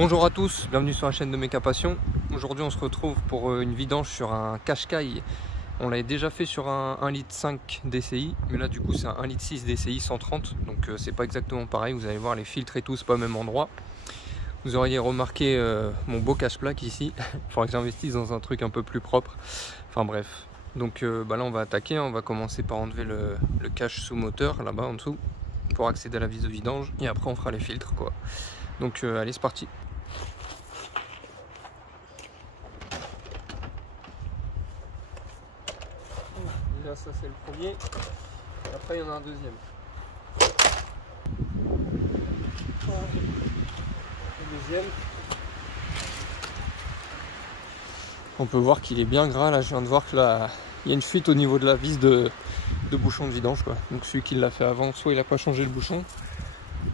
Bonjour à tous, bienvenue sur la chaîne de Méca Passion. Aujourd'hui on se retrouve pour une vidange sur un Qashqai. On l'avait déjà fait sur un 1,5 litre DCI, mais là du coup c'est un 1,6 litre DCI 130, donc c'est pas exactement pareil. Vous allez voir les filtres et tout, c'est pas au même endroit. Vous auriez remarqué mon beau cache-plaque ici. Il faudrait que j'investisse dans un truc un peu plus propre. Enfin bref, donc là on va attaquer, on va commencer par enlever le cache sous moteur là-bas en dessous pour accéder à la vis de vidange, et après on fera les filtres quoi. Donc allez, c'est parti. Déjà ça c'est le premier, et après il y en a un deuxième. Le deuxième. On peut voir qu'il est bien gras là, je viens de voir que là il y a une fuite au niveau de la vis de bouchon de vidange quoi. Donc celui qui l'a fait avant, soit il a pas changé le bouchon,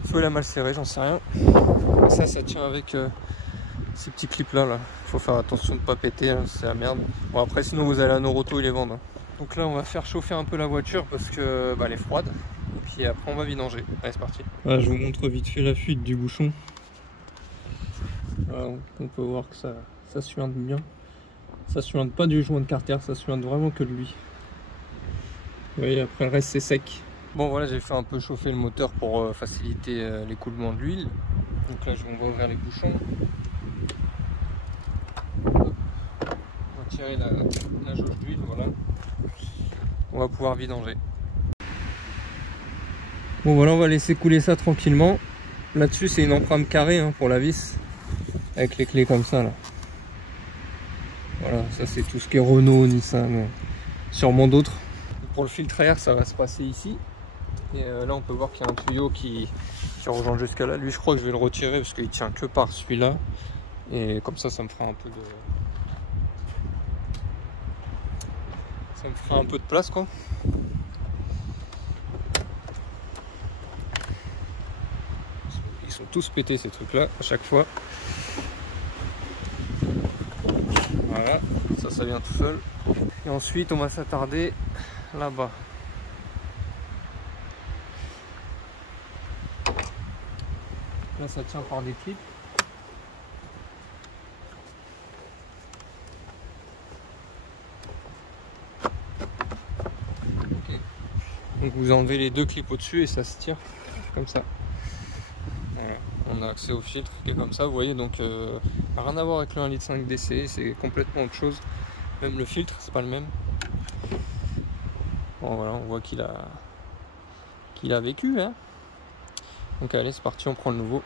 soit il a mal serré, j'en sais rien. Ça tient avec ces petits clips là. Faut faire attention de pas péter, hein, c'est la merde. Bon après sinon vous allez à Noroto, ils les vendent. Hein. Donc là on va faire chauffer un peu la voiture parce que elle est froide. Et puis après on va vidanger. Allez c'est parti. Voilà, je vous montre vite fait la fuite du bouchon. Voilà, on peut voir que ça suinte bien. Ça suinte pas du joint de carter, ça suinte vraiment que de lui. Vous voyez, après le reste c'est sec. Bon voilà, j'ai fait un peu chauffer le moteur pour faciliter l'écoulement de l'huile. Donc là on va ouvrir les bouchons. On va tirer la jauge d'huile, voilà. On va pouvoir vidanger. Bon voilà, on va laisser couler ça tranquillement. Là-dessus c'est une empreinte carrée hein, pour la vis. Avec les clés comme ça là. Voilà, ça c'est tout ce qui est Renault, Nissan, sûrement d'autres. Pour le filtre à air, ça va se passer ici. Et là on peut voir qu'il y a un tuyau qui rejoint jusqu'à là. Lui je crois que je vais le retirer parce qu'il tient que par celui-là. Et comme ça me fera un peu de... Ça me fera un peu de place quoi. Ils sont tous pétés ces trucs là à chaque fois. Voilà, ça vient tout seul. Et ensuite on va s'attarder là-bas. Là ça tient par des clips. Okay. Donc vous enlevez les deux clips au-dessus et ça se tire comme ça. Voilà. On a accès au filtre qui est comme ça, vous voyez, donc rien à voir avec le 1,5 litre DCI, c'est complètement autre chose. Même le filtre, c'est pas le même. Bon voilà, on voit qu'il a vécu, hein. Donc allez, c'est parti, on prend le nouveau.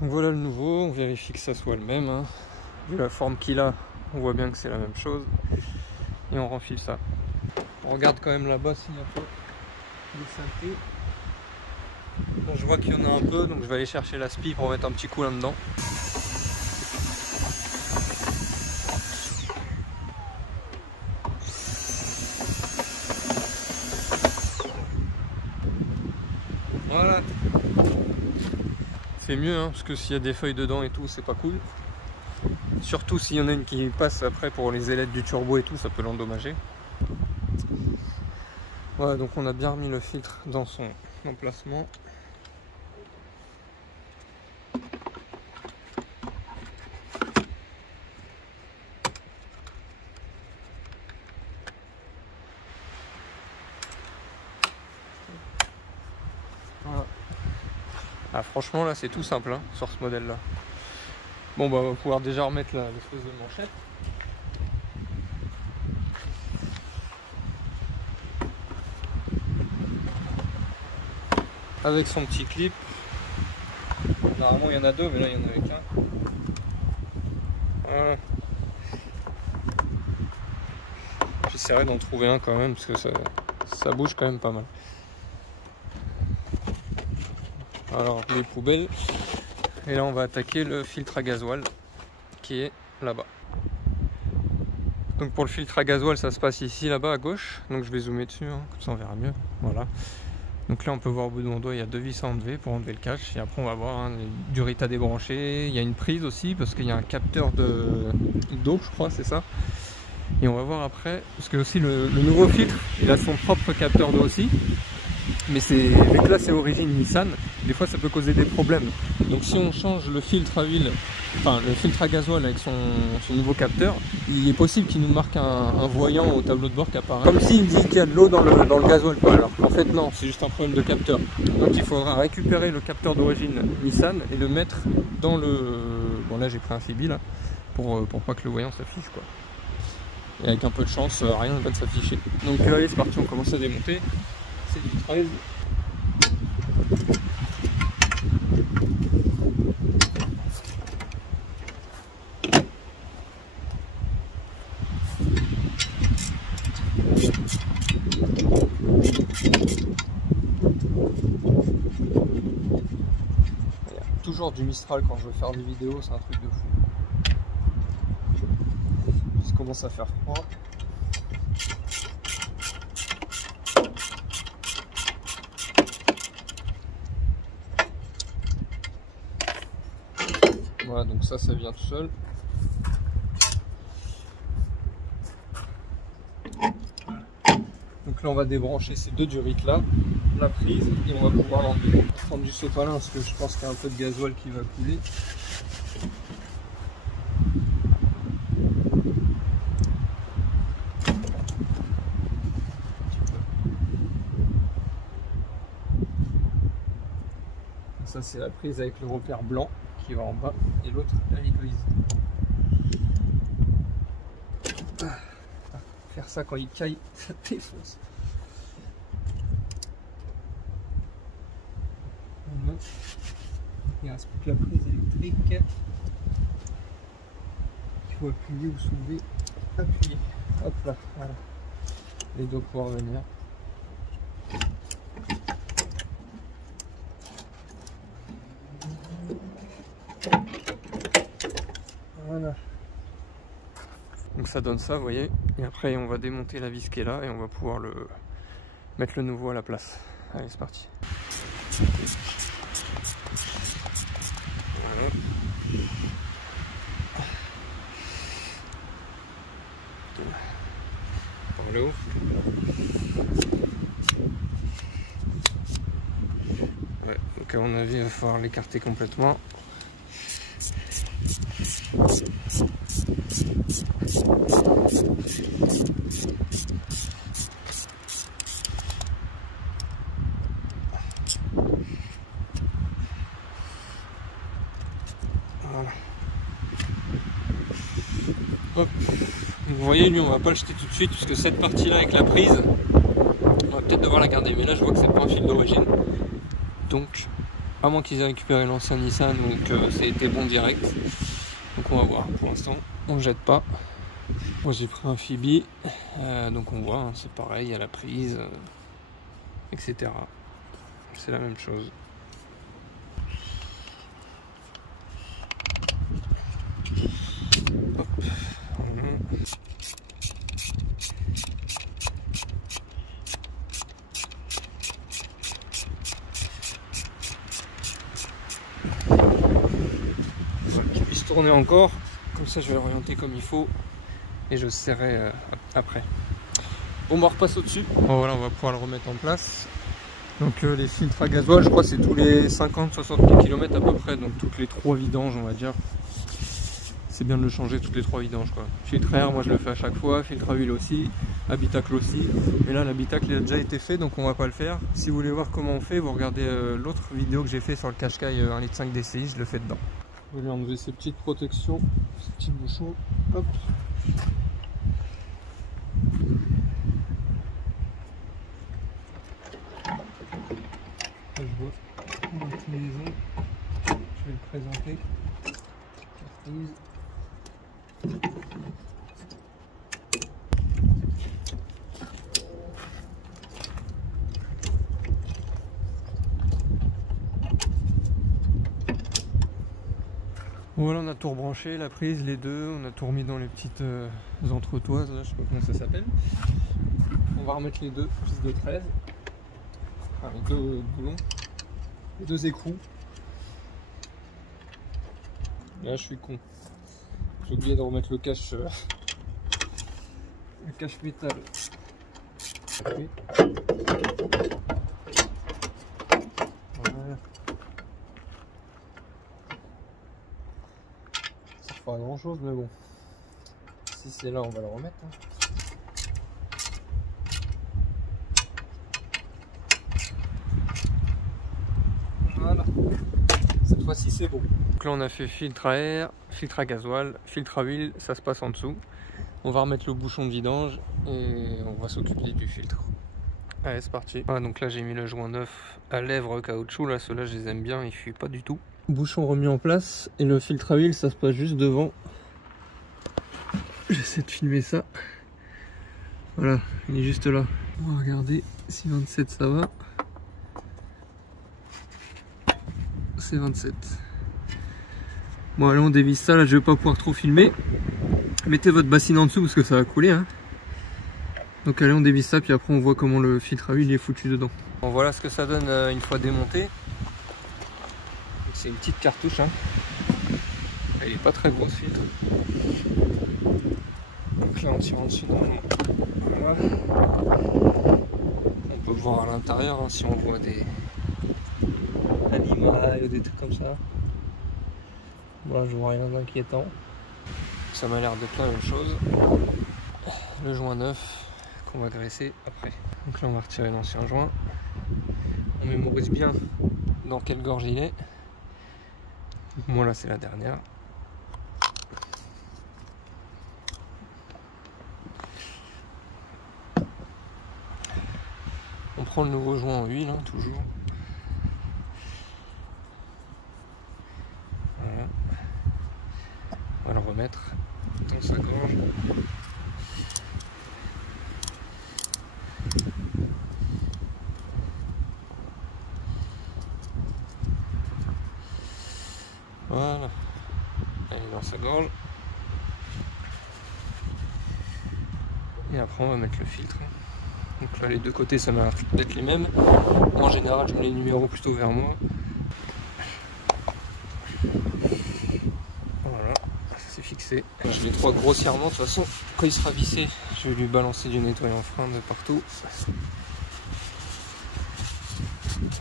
Donc voilà le nouveau, on vérifie que ça soit le même. Hein. Vu la forme qu'il a, on voit bien que c'est la même chose. Et on renfile ça. On regarde quand même là-bas s'il n'y a pas des saletés. Bon, je vois qu'il y en a un peu, donc je vais aller chercher la spie pour mettre un petit coup là-dedans. Voilà. C'est mieux, hein, parce que s'il y a des feuilles dedans et tout, c'est pas cool. Surtout s'il y en a une qui passe après pour les ailettes du turbo et tout, ça peut l'endommager. Voilà, donc on a bien remis le filtre dans son emplacement. Voilà. Ah, franchement là c'est tout simple hein, sur ce modèle là. Bon bah on va pouvoir déjà remettre l'espèce de manchette. Avec son petit clip. Normalement il y en a deux mais là il y en avait qu'un. Voilà. J'essaierai d'en trouver un quand même parce que ça bouge quand même pas mal. Alors les poubelles. Et là on va attaquer le filtre à gasoil qui est là-bas. Donc pour le filtre à gasoil ça se passe ici là-bas à gauche. Donc je vais zoomer dessus, hein, comme ça on verra mieux. Voilà. Donc là on peut voir au bout de mon doigt il y a deux vis à enlever pour enlever le cache. Et après on va voir hein, du RIT à débrancher. Il y a une prise aussi parce qu'il y a un capteur d'eau je crois, c'est ça. Et on va voir après, parce que aussi le nouveau filtre il a son propre capteur d'eau aussi. Mais vu que là c'est origine Nissan, des fois ça peut causer des problèmes. Donc si on change le filtre à huile, enfin le filtre à gasoil avec son nouveau capteur, il est possible qu'il nous marque un voyant au tableau de bord qui apparaît. Comme s'il dit qu'il y a de l'eau dans le gasoil, quoi. Alors qu'en fait non, c'est juste un problème de capteur. Donc il faudra récupérer le capteur d'origine Nissan et le mettre dans le... Bon là j'ai pris un Fibi là, pour pas que le voyant s'affiche, quoi. Et avec un peu de chance, rien ne va s'afficher. Donc allez c'est parti, on commence à démonter. C'est du 13. Toujours du Mistral quand je veux faire des vidéos, c'est un truc de fou. Il commence à faire froid. Voilà, donc ça vient tout seul. Donc là on va débrancher ces deux durites là, la prise, et on va pouvoir l'enlever. On va prendre du sopalin parce que je pense qu'il y a un peu de gasoil qui va couler. Ça c'est la prise avec le repère blanc qui va en bas et l'autre elle est grise. Faire ça quand il caille, ça défonce. Il reste plus que la prise électrique. Il faut appuyer ou soulever. Appuyer. Hop là, voilà. Les doigts pour revenir. Voilà. Donc ça donne ça, vous voyez. Et après on va démonter la vis qui est là et on va pouvoir mettre le nouveau à la place. Allez, c'est parti. Voilà. Par le haut. Ouais, donc à mon avis il va falloir l'écarter complètement. Voilà. Hop. Vous voyez, lui on va pas le jeter tout de suite puisque cette partie là avec la prise, on va peut-être devoir la garder, mais là je vois que c'est pas un fil d'origine, donc à moins qu'ils aient récupéré l'ancien Nissan ou que c'était bon direct. Donc on va voir, pour l'instant on ne jette pas. Moi j'ai pris un Fibi, donc on voit, hein, c'est pareil, il y a la prise, etc. C'est la même chose. Hop. Qu'il puisse tourner encore, comme ça je vais l'orienter comme il faut et je serrai après. Bon, on repasse au dessus. Bon, voilà, on va pouvoir le remettre en place. Donc les filtres à gasoil, je crois c'est tous les 50-60 000 km à peu près, donc toutes les 3 vidanges on va dire. C'est bien de le changer toutes les 3 vidanges quoi. Filtre air, moi je le fais à chaque fois, filtre à huile aussi, habitacle aussi. Mais là l'habitacle il a déjà été fait donc on va pas le faire. Si vous voulez voir comment on fait, vous regardez l'autre vidéo que j'ai fait sur le Qashqai 1,5 litre DCI, je le fais dedans. Je vais lui enlever ces petites protections, ces petits bouchons. Hop. Je vois l'inclinaison, je vais le présenter. Voilà, on a tout rebranché, la prise, les deux, on a tout remis dans les petites entretoises, là, je sais pas comment ça s'appelle. On va remettre les deux prises de 13, enfin les deux boulons, les deux écrous. Là je suis con, j'ai oublié de remettre le cache métal. Okay. pas grand chose, mais bon. Si c'est là, on va le remettre. Hein. Voilà. Cette fois-ci, c'est bon. Donc là, on a fait filtre à air, filtre à gasoil, filtre à huile, ça se passe en dessous. On va remettre le bouchon de vidange et on va s'occuper du filtre. Allez, c'est parti. Voilà, donc là, j'ai mis le joint neuf à lèvres caoutchouc. Là, ceux-là, je les aime bien, ils fuient pas du tout. Bouchon remis en place et le filtre à huile, ça se passe juste devant. J'essaie de filmer ça. Voilà, il est juste là. On va regarder si 27 ça va. C'est 27. Bon, allez, on dévisse ça. Là, je vais pas pouvoir trop filmer. Mettez votre bassine en dessous parce que ça va couler. Hein. Donc, allez, on dévisse ça. Puis après, on voit comment le filtre à huile est foutu dedans. Bon, voilà ce que ça donne une fois démonté. C'est une petite cartouche. Hein. Elle est pas très grosse, filtre. Donc là, on tire en dessus. Voilà. On peut voir à l'intérieur hein, si on voit des animaux ou des trucs comme ça. Moi je vois rien d'inquiétant. Ça m'a l'air d'être la même chose. Le joint neuf qu'on va graisser après. Donc là on va retirer l'ancien joint. On mémorise bien dans quelle gorge il est. Moi là c'est la dernière. On prend le nouveau joint en huile hein, toujours. Voilà. On va le remettre dans sa gorge. Voilà. Elle est dans sa gorge. Et après on va mettre le filtre. Donc là les deux côtés ça m'a l'air d'être les mêmes. Moi, en général je mets les numéros plutôt vers moi. Voilà, c'est fixé. Je les trois grossièrement, de toute façon quand il sera vissé, je vais lui balancer du nettoyant frein de partout.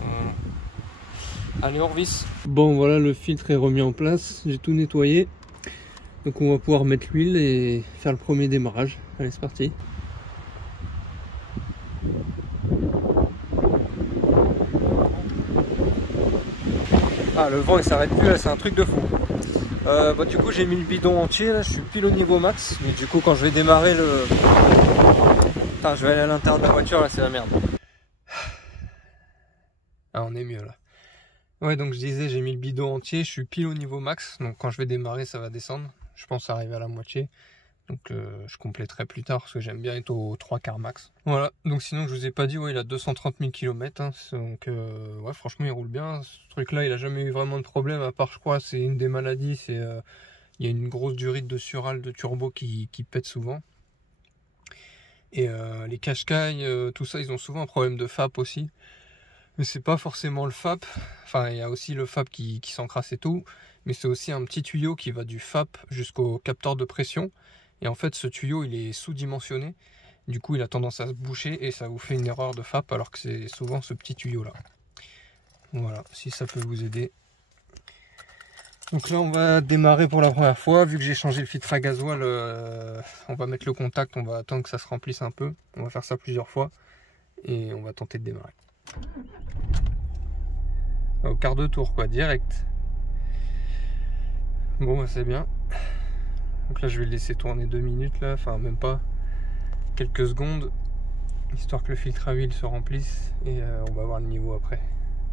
Voilà. Allez on revisse. Bon voilà le filtre est remis en place, j'ai tout nettoyé. Donc on va pouvoir mettre l'huile et faire le premier démarrage. Allez c'est parti. Ah le vent il s'arrête plus là, c'est un truc de fou. Bah, du coup j'ai mis le bidon entier là, je suis pile au niveau max. Mais du coup quand je vais démarrer le... Enfin je vais aller à l'intérieur de la voiture là, c'est la merde. Ah on est mieux là. Ouais donc je disais j'ai mis le bidon entier, je suis pile au niveau max. Donc quand je vais démarrer ça va descendre. Je pense arriver à la moitié. Donc je compléterai plus tard parce que j'aime bien être au 3/4 max. Voilà, donc sinon je vous ai pas dit, ouais il a 230 000 km. Hein, donc ouais franchement il roule bien. Ce truc là il a jamais eu vraiment de problème à part je crois c'est une des maladies, c'est il y a une grosse durite de surale de turbo qui pète souvent. Et les Qashqai, tout ça ils ont souvent un problème de FAP aussi. Mais c'est pas forcément le FAP, enfin il y a aussi le FAP qui s'encrasse et tout. Mais c'est aussi un petit tuyau qui va du FAP jusqu'au capteur de pression. Et en fait ce tuyau il est sous-dimensionné, du coup il a tendance à se boucher et ça vous fait une erreur de FAP alors que c'est souvent ce petit tuyau là. Voilà, si ça peut vous aider. Donc là on va démarrer pour la première fois, vu que j'ai changé le filtre à gasoil, on va mettre le contact, on va attendre que ça se remplisse un peu, on va faire ça plusieurs fois et on va tenter de démarrer. Au quart de tour quoi, direct. Bon bah, c'est bien. Donc là je vais le laisser tourner 2 minutes là, enfin même pas, quelques secondes, histoire que le filtre à huile se remplisse et on va voir le niveau après.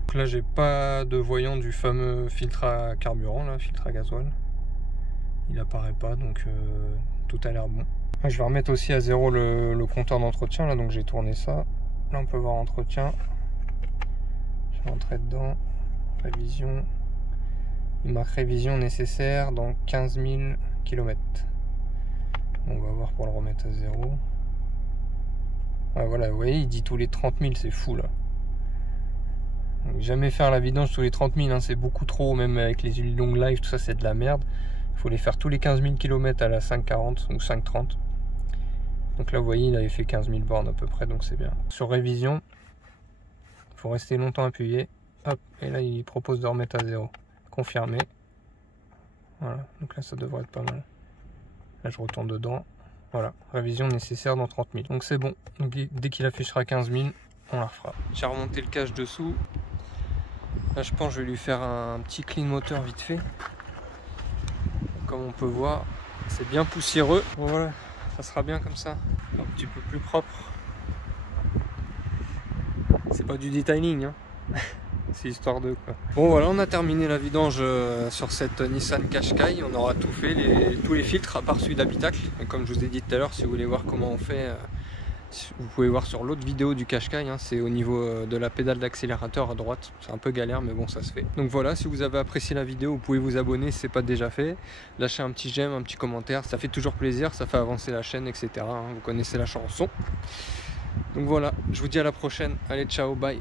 Donc là j'ai pas de voyant du fameux filtre à carburant là, filtre à gasoil. Il apparaît pas donc tout a l'air bon. Là, je vais remettre aussi à zéro le compteur d'entretien là, donc j'ai tourné ça. Là on peut voir entretien. Je vais rentrer dedans, révision. Il marque révision nécessaire dans 15 000 km. On va voir pour le remettre à zéro. Ouais, voilà, vous voyez, il dit tous les 30 000, c'est fou là. Donc, jamais faire la vidange tous les 30 000, hein, c'est beaucoup trop, même avec les huiles long life, tout ça c'est de la merde. Il faut les faire tous les 15 000 km à la 5,40 ou 5,30. Donc là, vous voyez, il avait fait 15 000 bornes à peu près, donc c'est bien. Sur révision, il faut rester longtemps appuyé. Hop, et là, il propose de remettre à zéro. Confirmer. Voilà, donc là ça devrait être pas mal. Là je retourne dedans. Voilà, révision nécessaire dans 30 000. Donc c'est bon, donc, dès qu'il affichera 15 000, on la refera. J'ai remonté le cache dessous. Là je pense que je vais lui faire un petit clean moteur vite fait. Comme on peut voir, c'est bien poussiéreux. Bon, voilà, ça sera bien comme ça, un petit peu plus propre. C'est pas du detailing, hein. C'est histoire de quoi. Bon voilà, on a terminé la vidange sur cette Nissan Qashqai. On aura tout fait, tous les filtres à part celui d'habitacle. Comme je vous ai dit tout à l'heure, si vous voulez voir comment on fait, vous pouvez voir sur l'autre vidéo du Qashqai, hein, c'est au niveau de la pédale d'accélérateur à droite. C'est un peu galère mais bon, ça se fait. Donc voilà, si vous avez apprécié la vidéo, vous pouvez vous abonner si ce n'est pas déjà fait. Lâchez un petit j'aime, un petit commentaire, ça fait toujours plaisir, ça fait avancer la chaîne, etc. hein. Vous connaissez la chanson. Donc voilà, je vous dis à la prochaine. Allez, ciao, bye.